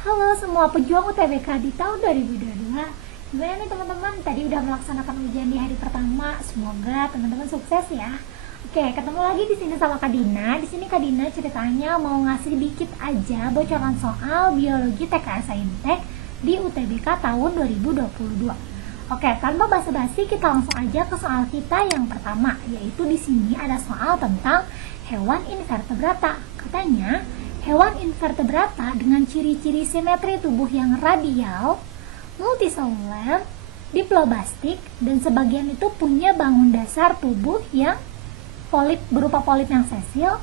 Halo semua pejuang UTBK di tahun 2022. Gimana nih teman-teman? Tadi udah melaksanakan ujian di hari pertama. Semoga teman-teman sukses ya. Oke, ketemu lagi di sini sama Kak Dina. Di sini Kak Dina ceritanya mau ngasih dikit aja bocoran soal biologi TKS Saintek di UTBK tahun 2022. Oke, tanpa basa-basi kita langsung aja ke soal kita yang pertama, yaitu di sini ada soal tentang hewan invertebrata. Katanya, hewan invertebrata dengan ciri-ciri simetri tubuh yang radial, multiseluler, diplobastik, dan sebagian itu punya bangun dasar tubuh yang polip berupa polip yang sesil,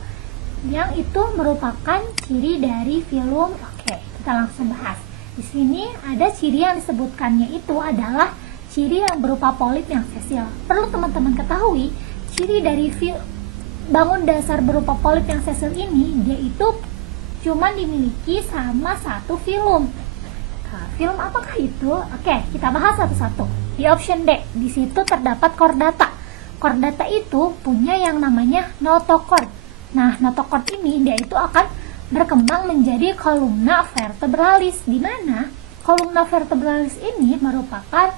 yang itu merupakan ciri dari filum. Oke, kita langsung bahas. Di sini ada ciri yang disebutkannya itu adalah ciri yang berupa polip yang sesil. Perlu teman-teman ketahui, ciri dari bangun dasar berupa polip yang sesil ini, dia itu cuma dimiliki sama satu filum. Nah, filum apakah itu? Oke, kita bahas satu-satu. Di option D, di situ terdapat chordata. Chordata itu punya yang namanya notochord. Nah, notochord ini dia itu akan berkembang menjadi columna vertebralis, di mana columna vertebralis ini merupakan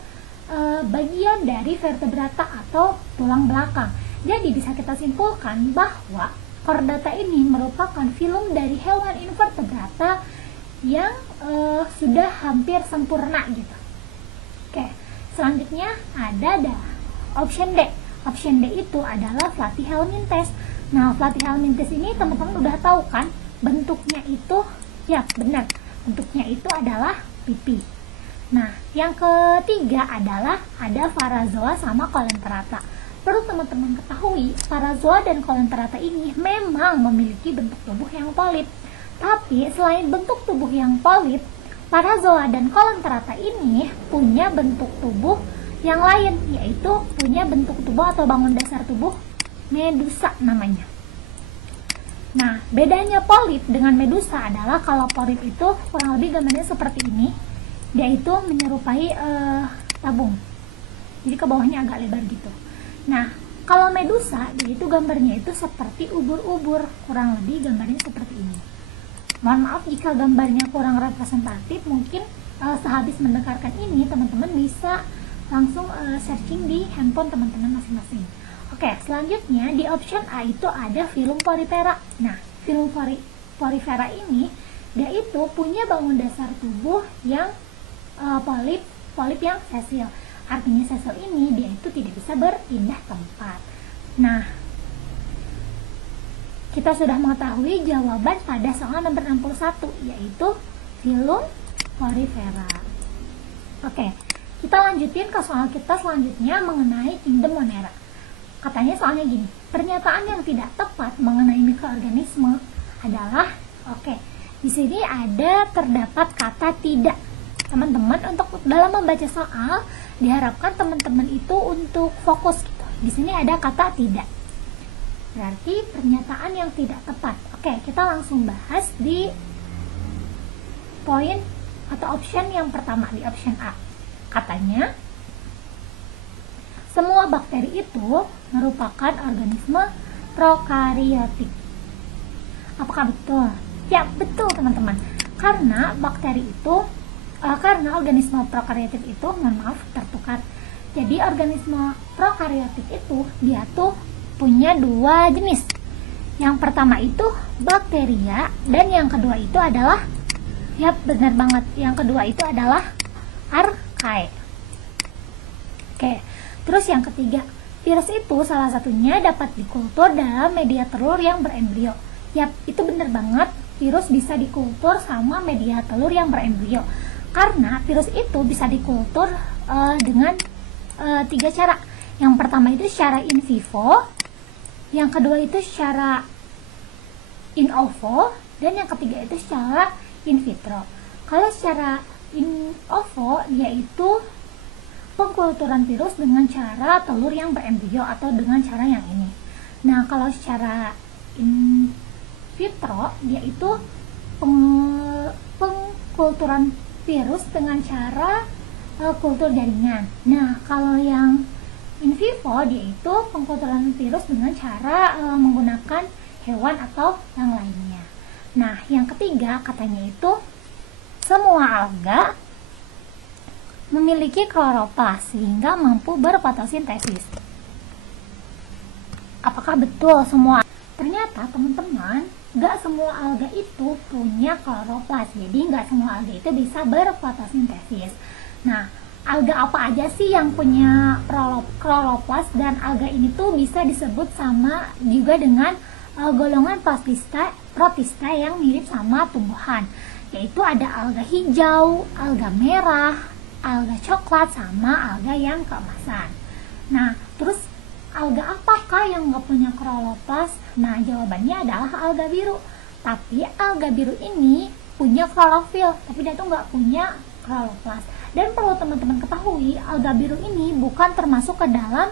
bagian dari vertebrata atau tulang belakang. Jadi bisa kita simpulkan bahwa chordata ini merupakan filum dari hewan invertebrata yang sudah hampir sempurna gitu. Oke, selanjutnya ada option D. Option D itu adalah Platyhelminthes. Nah, Platyhelminthes ini teman-teman udah tahu kan, bentuknya itu, ya benar, bentuknya itu adalah pipi. Nah, yang ketiga adalah ada Parazoa sama Colenterata. Perlu teman-teman ketahui, Parazoa dan Colenterata ini memang memiliki bentuk tubuh yang polip. Tapi selain bentuk tubuh yang polip, Parazoa dan Colenterata ini punya bentuk tubuh yang lain, yaitu punya bentuk tubuh atau bangun dasar tubuh medusa namanya. Nah, bedanya polip dengan medusa adalah kalau polip itu kurang lebih gambarnya seperti ini. Dia itu menyerupai tabung. Jadi ke bawahnya agak lebar gitu. Nah, kalau medusa, dia itu gambarnya itu seperti ubur-ubur, kurang lebih gambarnya seperti ini. Mohon maaf jika gambarnya kurang representatif, mungkin sehabis mendengarkan ini, teman-teman bisa langsung searching di handphone teman-teman masing-masing. Oke, selanjutnya di option A itu ada filum porifera. Nah, filum porifera ini, dia itu punya bangun dasar tubuh yang polip yang sesil. Artinya sesil ini dia itu tidak bisa berpindah tempat. Nah, kita sudah mengetahui jawaban pada soal nomor 61, yaitu filum porifera. Oke, kita lanjutin ke soal kita selanjutnya mengenai kingdom Monera. Katanya soalnya gini, pernyataan yang tidak tepat mengenai mikroorganisme adalah, di sini terdapat kata tidak. Teman-teman untuk dalam membaca soal diharapkan teman-teman itu untuk fokus gitu. Di sini ada kata tidak. Berarti pernyataan yang tidak tepat. Oke, kita langsung bahas di poin atau option yang pertama, di option A. Katanya, semua bakteri itu merupakan organisme prokariotik. Apakah betul? Ya, betul teman-teman. Karena bakteri itu karena organisme prokariotik itu, tertukar. Jadi organisme prokariotik itu dia tuh punya dua jenis. Yang pertama itu bakteria, dan yang kedua itu adalah, ya benar banget, yang kedua itu adalah archaea. Oke, terus yang ketiga, virus itu salah satunya dapat dikultur dalam media telur yang berembrio. Yap, itu benar banget, virus bisa dikultur sama media telur yang berembrio. Karena virus itu bisa dikultur dengan 3 cara. Yang pertama itu secara in vivo, yang kedua itu secara in ovo, dan yang ketiga itu secara in vitro. Kalau secara in ovo, yaitu pengkulturan virus dengan cara telur yang berembrio atau dengan cara yang ini. Nah, kalau secara in vitro, yaitu pengkulturan virus dengan cara kultur jaringan. Nah, kalau yang in vivo, dia itu pengkulturan virus dengan cara menggunakan hewan atau yang lainnya. Nah, yang ketiga katanya itu semua alga memiliki kloroplas sehingga mampu berfotosintesis. Apakah betul semua? Ternyata teman-teman, nggak semua alga itu punya kloroplas. Jadi nggak semua alga itu bisa berfotosintesis. Nah, alga apa aja sih yang punya kloroplas, dan alga ini tuh bisa disebut sama juga dengan golongan protista yang mirip sama tumbuhan, yaitu ada alga hijau, alga merah, alga coklat, sama alga yang keemasan. Nah, terus alga apakah yang nggak punya kloroplas? Nah, jawabannya adalah alga biru. Tapi alga biru ini punya klorofil, tapi dia tuh nggak punya kloroplas. Dan perlu teman-teman ketahui, alga biru ini bukan termasuk ke dalam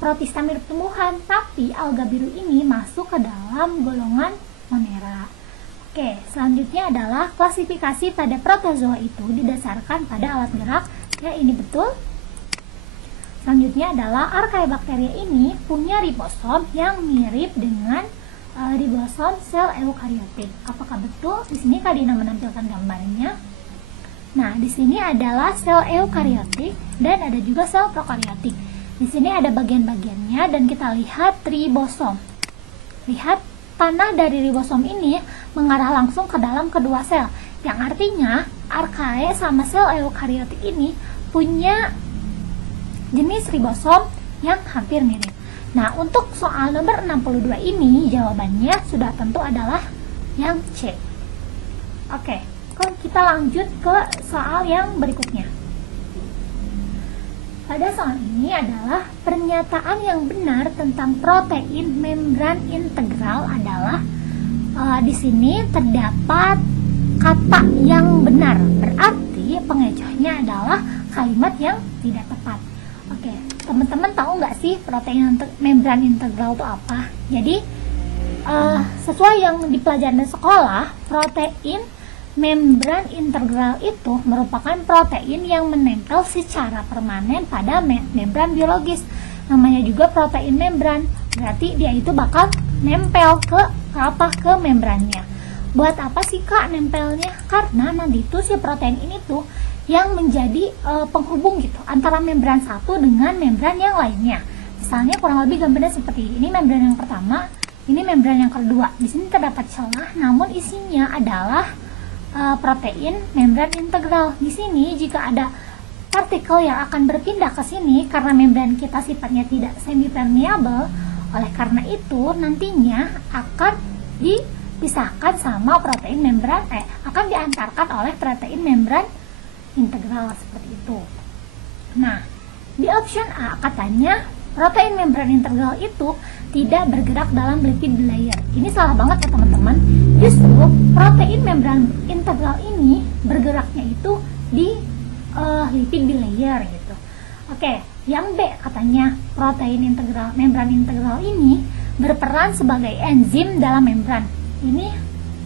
protista mirip tumbuhan, tapi alga biru ini masuk ke dalam golongan Monera. Oke, selanjutnya adalah klasifikasi pada protozoa itu didasarkan pada alat gerak. Ya, ini betul. Selanjutnya adalah Archaebacteria ini punya ribosom yang mirip dengan ribosom sel eukariotik. Apakah betul? Di sini Kak Dina menampilkan gambarnya. Nah, di sini adalah sel eukariotik dan ada juga sel prokariotik. Di sini ada bagian-bagiannya dan kita lihat ribosom. Lihat, tanah dari ribosom ini mengarah langsung ke dalam kedua sel, yang artinya archaea sama sel eukariotik ini punya jenis ribosom yang hampir mirip. Nah, untuk soal nomor 62 ini jawabannya sudah tentu adalah yang C. Oke, kita lanjut ke soal yang berikutnya. Pada soal ini adalah pernyataan yang benar tentang protein membran integral adalah di sini terdapat kata yang benar, berarti pengecohnya adalah kalimat yang tidak tepat. Oke, teman-teman tahu nggak sih protein membran integral itu apa? Jadi sesuai yang dipelajari di sekolah, protein membran integral itu merupakan protein yang menempel secara permanen pada membran biologis. Namanya juga protein membran, berarti dia itu bakal nempel ke membrannya. Buat apa sih Kak nempelnya? Karena nanti itu si protein ini tuh yang menjadi penghubung gitu antara membran satu dengan membran yang lainnya. Misalnya kurang lebih gambarnya seperti ini membran yang pertama, ini membran yang kedua. Di sini terdapat celah, namun isinya adalah protein membran integral. Di sini jika ada partikel yang akan berpindah ke sini karena membran kita sifatnya tidak semi-permeable, oleh karena itu nantinya akan dipisahkan sama protein membran akan diantarkan oleh protein membran integral seperti itu. Nah, di option A katanya protein membran integral itu tidak bergerak dalam lipid bilayer. Ini salah banget ya teman-teman. Justru protein membran integral ini bergeraknya itu di lipid bilayer gitu. Oke, yang B katanya protein membran integral ini berperan sebagai enzim dalam membran. Ini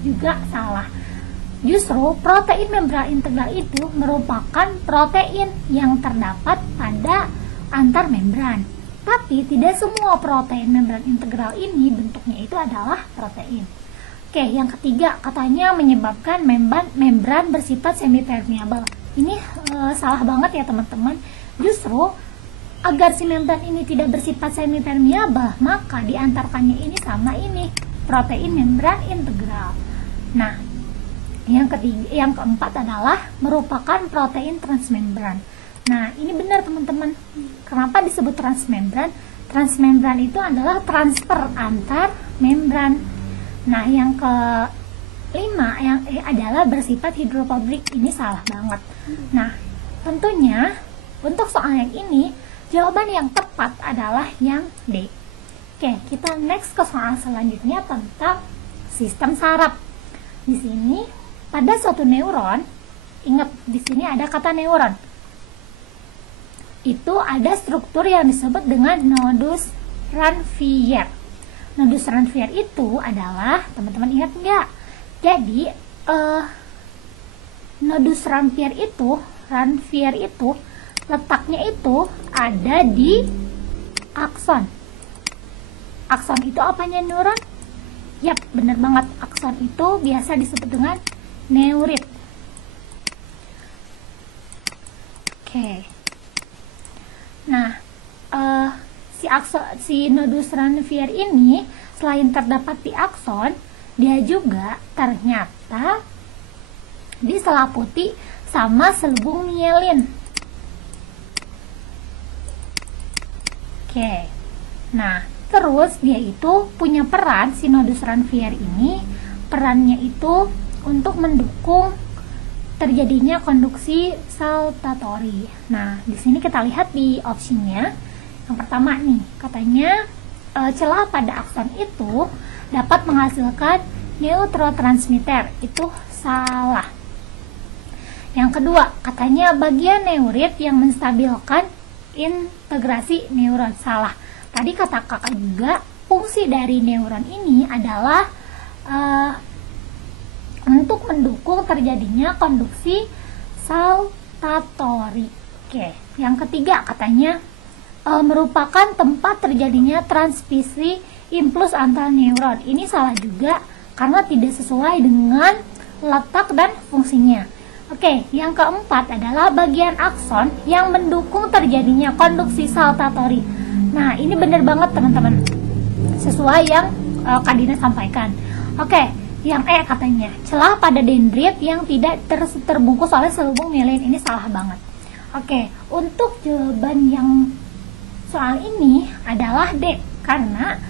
juga salah. Justru protein membran integral itu merupakan protein yang terdapat pada antar membran. Tapi tidak semua protein membran integral ini bentuknya itu adalah protein. Oke, yang ketiga katanya menyebabkan membran bersifat semi-permeable. Ini salah banget ya teman-teman. Justru agar si membran ini tidak bersifat semi-permeable, maka diantarkannya ini sama ini, protein membran integral. Nah, yang keempat adalah merupakan protein transmembran. Nah, ini benar teman-teman. Kenapa disebut transmembran? Transmembran itu adalah transfer antar membran. Nah, yang kelima yang adalah bersifat hidrofobik. Ini salah banget. Nah, tentunya untuk soal yang ini jawaban yang tepat adalah yang D. Oke, kita next ke soal selanjutnya tentang sistem saraf. Di sini pada suatu neuron, ingat di sini ada kata neuron. Itu ada struktur yang disebut dengan nodus Ranvier. Nodus Ranvier itu adalah, teman-teman ingat nggak? Jadi nodus Ranvier itu letaknya itu ada di akson. Akson itu apanya neuron? Yap, bener banget. Akson itu biasa disebut dengan neurit. Oke. Nah, si nodus Ranvier ini selain terdapat di akson, dia juga ternyata diselimuti sama selubung mielin. Oke. Nah, terus dia itu punya peran, si nodus Ranvier ini perannya itu untuk mendukung terjadinya konduksi saltatori. Nah, di sini kita lihat di opsinya. Yang pertama nih, katanya celah pada akson itu dapat menghasilkan neurotransmitter. Itu salah. Yang kedua, katanya bagian neurit yang menstabilkan integrasi neuron. Salah. Tadi kata kakak juga, fungsi dari neuron ini adalah untuk mendukung terjadinya konduksi saltatori. Oke, yang ketiga katanya merupakan tempat terjadinya transmisi impuls antar neuron. Ini salah juga karena tidak sesuai dengan letak dan fungsinya. Oke, yang keempat adalah bagian akson yang mendukung terjadinya konduksi saltatori. Nah, ini benar banget teman-teman, sesuai yang Kak Dina sampaikan. Oke, yang katanya celah pada dendrit yang tidak terbungkus oleh selubung mielin. Ini salah banget. Oke, untuk jawaban yang soal ini adalah D, karena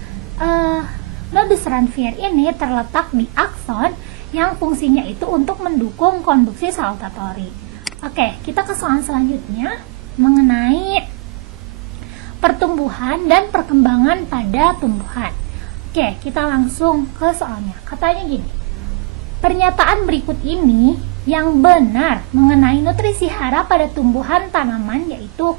nodus Ranvier ini terletak di akson yang fungsinya itu untuk mendukung konduksi saltatori. Oke, kita ke soal selanjutnya mengenai pertumbuhan dan perkembangan pada tumbuhan. Oke, kita langsung ke soalnya. Katanya gini, pernyataan berikut ini yang benar mengenai nutrisi hara pada tumbuhan tanaman yaitu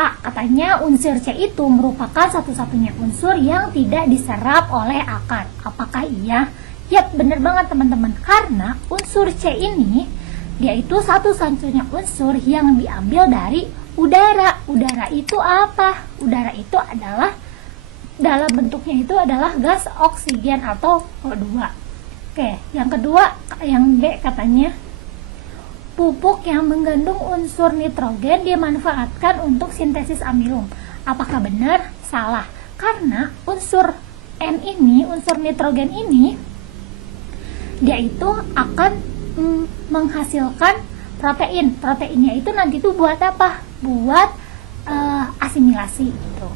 A, katanya unsur C itu merupakan satu-satunya unsur yang tidak diserap oleh akar. Apakah iya? Yap, bener banget teman-teman. Karena unsur C ini, dia itu satu-satunya unsur yang diambil dari udara. Udara itu apa? Udara itu adalah, dalam bentuknya itu adalah gas oksigen atau O2. Oke, yang kedua, yang B katanya, pupuk yang mengandung unsur nitrogen dimanfaatkan untuk sintesis amilum. Apakah benar? Salah. Karena unsur N ini, unsur nitrogen ini, dia itu akan menghasilkan protein. Proteinnya itu nanti itu buat apa? Buat asimilasi gitu.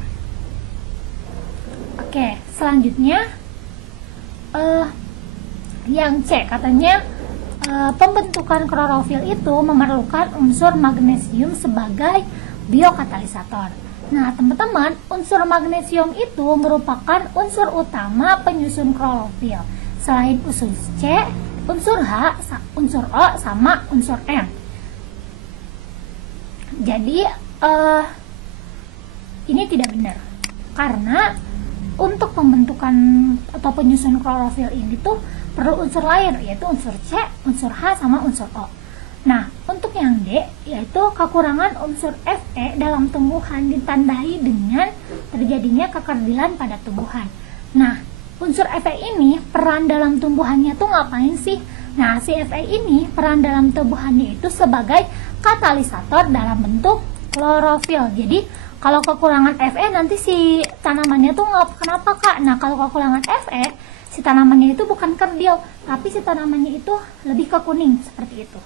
Oke, selanjutnya yang C katanya pembentukan klorofil itu memerlukan unsur magnesium sebagai biokatalisator. Nah, teman-teman, unsur magnesium itu merupakan unsur utama penyusun klorofil. Selain unsur C, unsur H, unsur O, sama unsur M. Jadi, ini tidak benar. Karena untuk pembentukan atau penyusun klorofil ini tuh perlu unsur lain, yaitu unsur C, unsur H, sama unsur O. Nah, untuk yang D, yaitu kekurangan unsur Fe dalam tumbuhan ditandai dengan terjadinya kekerdilan pada tumbuhan. Nah, unsur Fe ini peran dalam tumbuhannya tuh ngapain sih? Nah, si Fe ini peran dalam tumbuhannya itu sebagai katalisator dalam bentuk klorofil. Jadi, kalau kekurangan Fe nanti si tanamannya tuh kenapa Kak? Nah, kalau kekurangan Fe, si tanamannya itu bukan kerdil, tapi si tanamannya itu lebih ke kuning, seperti itu.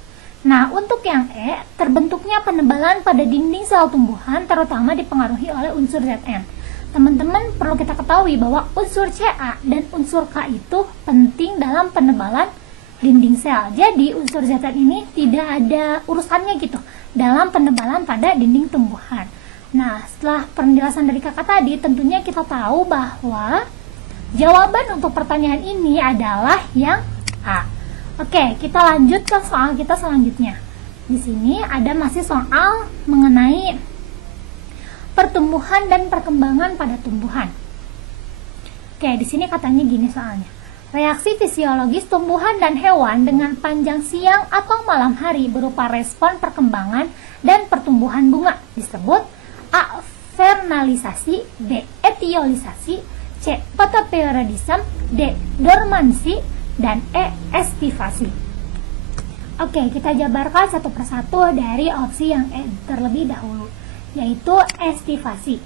Nah, untuk yang E, terbentuknya penebalan pada dinding sel tumbuhan terutama dipengaruhi oleh unsur Zn. Teman-teman perlu kita ketahui bahwa unsur Ca dan unsur K itu penting dalam penebalan dinding sel. Jadi, unsur Zn ini tidak ada urusannya gitu dalam penebalan pada dinding tumbuhan. Nah, setelah penjelasan dari kakak tadi, tentunya kita tahu bahwa jawaban untuk pertanyaan ini adalah yang A. Oke, kita lanjut ke soal kita selanjutnya. Di sini ada masih soal mengenai pertumbuhan dan perkembangan pada tumbuhan. Oke, di sini katanya gini soalnya. Reaksi fisiologis tumbuhan dan hewan dengan panjang siang atau malam hari berupa respon perkembangan dan pertumbuhan bunga disebut A. Vernalisasi, B. Etiolisasi, C. Photoperiodisme, D. Dormansi, dan E. Estivasi. Oke, kita jabarkan satu persatu dari opsi yang terlebih dahulu, yaitu estivasi.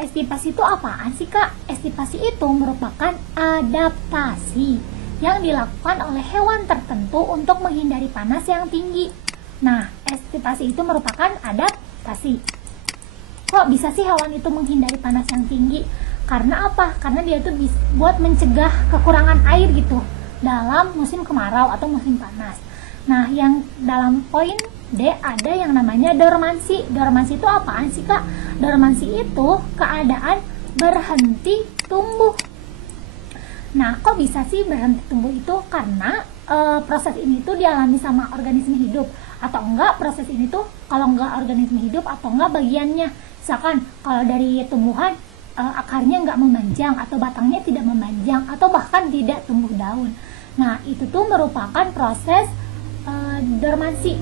Estivasi itu apaan sih, Kak? Estivasi itu merupakan adaptasi yang dilakukan oleh hewan tertentu untuk menghindari panas yang tinggi. Nah, estivasi itu merupakan adaptasi. Kok bisa sih hewan itu menghindari panas yang tinggi? Karena apa? Karena dia itu buat mencegah kekurangan air gitu dalam musim kemarau atau musim panas. Nah, yang dalam poin D ada yang namanya dormansi. Dormansi itu apaan sih, Kak? Dormansi itu keadaan berhenti tumbuh. Nah, kok bisa sih berhenti tumbuh itu? Karena proses ini tuh dialami sama organisme hidup. Atau enggak proses ini tuh, kalau enggak organisme hidup atau enggak bagiannya. Misalkan kalau dari tumbuhan, akarnya enggak memanjang atau batangnya tidak memanjang atau bahkan tidak tumbuh daun. Nah, itu tuh merupakan proses dormansi.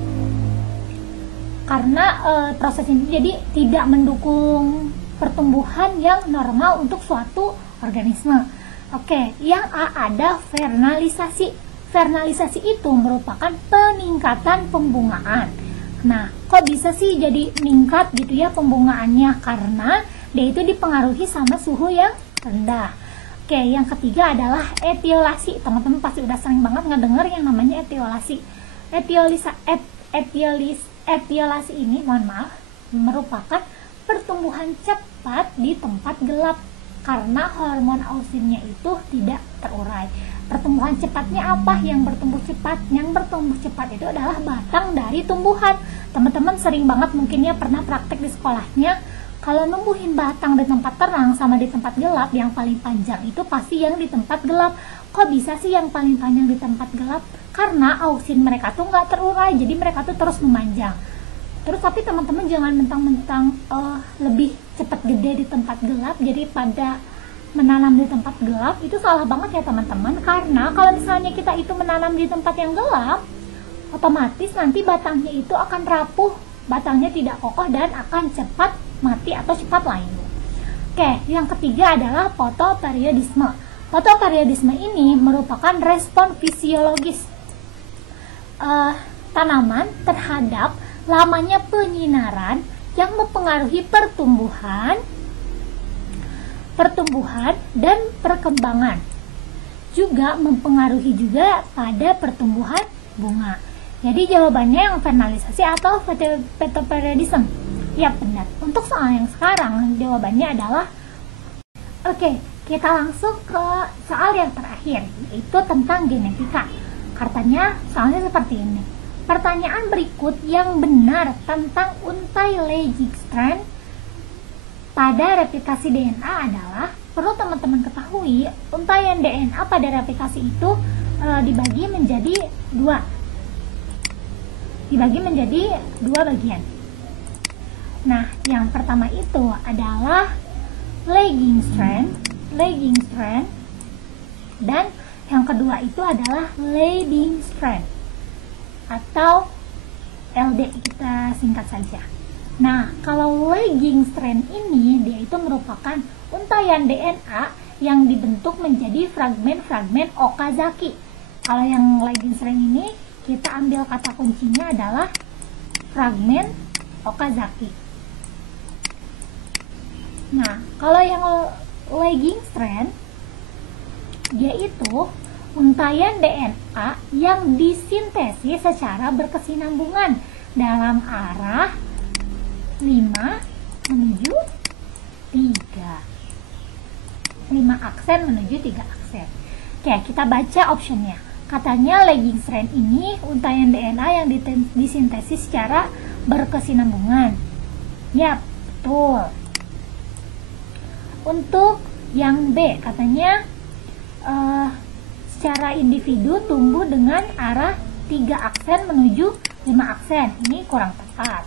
Karena proses ini jadi tidak mendukung pertumbuhan yang normal untuk suatu organisme. Oke, yang A ada vernalisasi. Vernalisasi itu merupakan peningkatan pembungaan. Nah, kok bisa sih jadi meningkat gitu ya pembungaannya? Karena dia itu dipengaruhi sama suhu yang rendah. Oke, yang ketiga adalah etiolasi. Teman-teman pasti udah sering banget ngedenger yang namanya etiolasi. Etiolasi ini, mohon maaf, merupakan pertumbuhan cepat di tempat gelap karena hormon ausinnya itu tidak terurai. Pertumbuhan cepatnya apa yang bertumbuh cepat? Yang bertumbuh cepat itu adalah batang dari tumbuhan. Teman-teman sering banget mungkinnya pernah praktek di sekolahnya, kalau numbuhin batang di tempat terang sama di tempat gelap, yang paling panjang itu pasti yang di tempat gelap. Kok bisa sih yang paling panjang di tempat gelap? Karena ausin mereka tuh nggak terurai, jadi mereka tuh terus memanjang. Terus tapi teman-teman jangan mentang-mentang lebih cepat gede di tempat gelap, jadi pada menanam di tempat gelap, itu salah banget ya teman-teman. Karena kalau misalnya kita itu menanam di tempat yang gelap, otomatis nanti batangnya itu akan rapuh, batangnya tidak kokoh dan akan cepat mati atau cepat layu. Oke, yang ketiga adalah fotoperiodisme. Fotoperiodisme ini merupakan respon fisiologis tanaman terhadap lamanya penyinaran yang mempengaruhi pertumbuhan dan perkembangan. Juga mempengaruhi juga pada pertumbuhan bunga. Jadi jawabannya yang vernalisasi atau fotoperiodisme. Ya benar. Untuk soal yang sekarang jawabannya adalah oke, kita langsung ke soal yang terakhir, yaitu tentang genetika. Katanya soalnya seperti ini. Pertanyaan berikut yang benar tentang untai legging strand pada replikasi DNA adalah, perlu teman-teman ketahui, untaian DNA pada replikasi itu dibagi menjadi dua bagian. Nah, yang pertama itu adalah legging strand, dan yang kedua itu adalah leading strand atau LD, kita singkat saja. Nah, kalau legging strand ini dia itu merupakan untaian DNA yang dibentuk menjadi fragmen-fragmen Okazaki. Kalau yang legging strand ini kita ambil kata kuncinya adalah fragmen Okazaki. Nah, kalau yang legging strand dia itu untaian DNA yang disintesis secara berkesinambungan dalam arah 5 menuju 3. 5 aksen menuju 3 aksen. Oke, kita baca optionnya. Katanya legging strand ini untaian DNA yang disintesis secara berkesinambungan. Ya, betul. Untuk yang B, katanya secara individu tumbuh dengan arah 3 aksen menuju 5 aksen. Ini kurang tepat.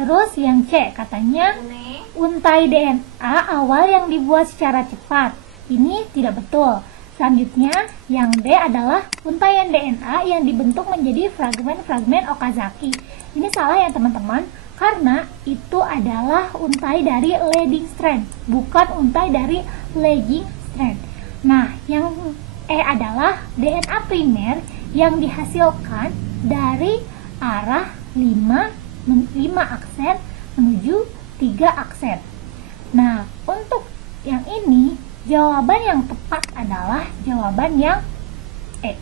Terus yang C, katanya untai DNA awal yang dibuat secara cepat. Ini tidak betul. Selanjutnya, yang D adalah untaian DNA yang dibentuk menjadi fragmen-fragmen Okazaki. Ini salah ya teman-teman, karena itu adalah untai dari leading strand, bukan untai dari legging strand. Nah, yang E adalah DNA primer yang dihasilkan dari arah 5 aksen menuju 3 aksen. Nah, untuk yang ini, jawaban yang tepat adalah jawaban yang E.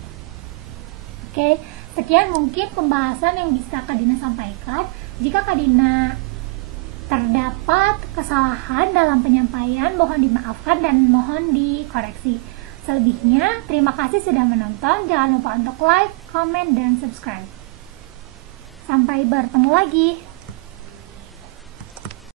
Oke, sekian mungkin pembahasan yang bisa Kak Dina sampaikan. Jika Kak Dina terdapat kesalahan dalam penyampaian, mohon dimaafkan dan mohon dikoreksi. Selebihnya, terima kasih sudah menonton. Jangan lupa untuk like, comment, dan subscribe. Sampai bertemu lagi.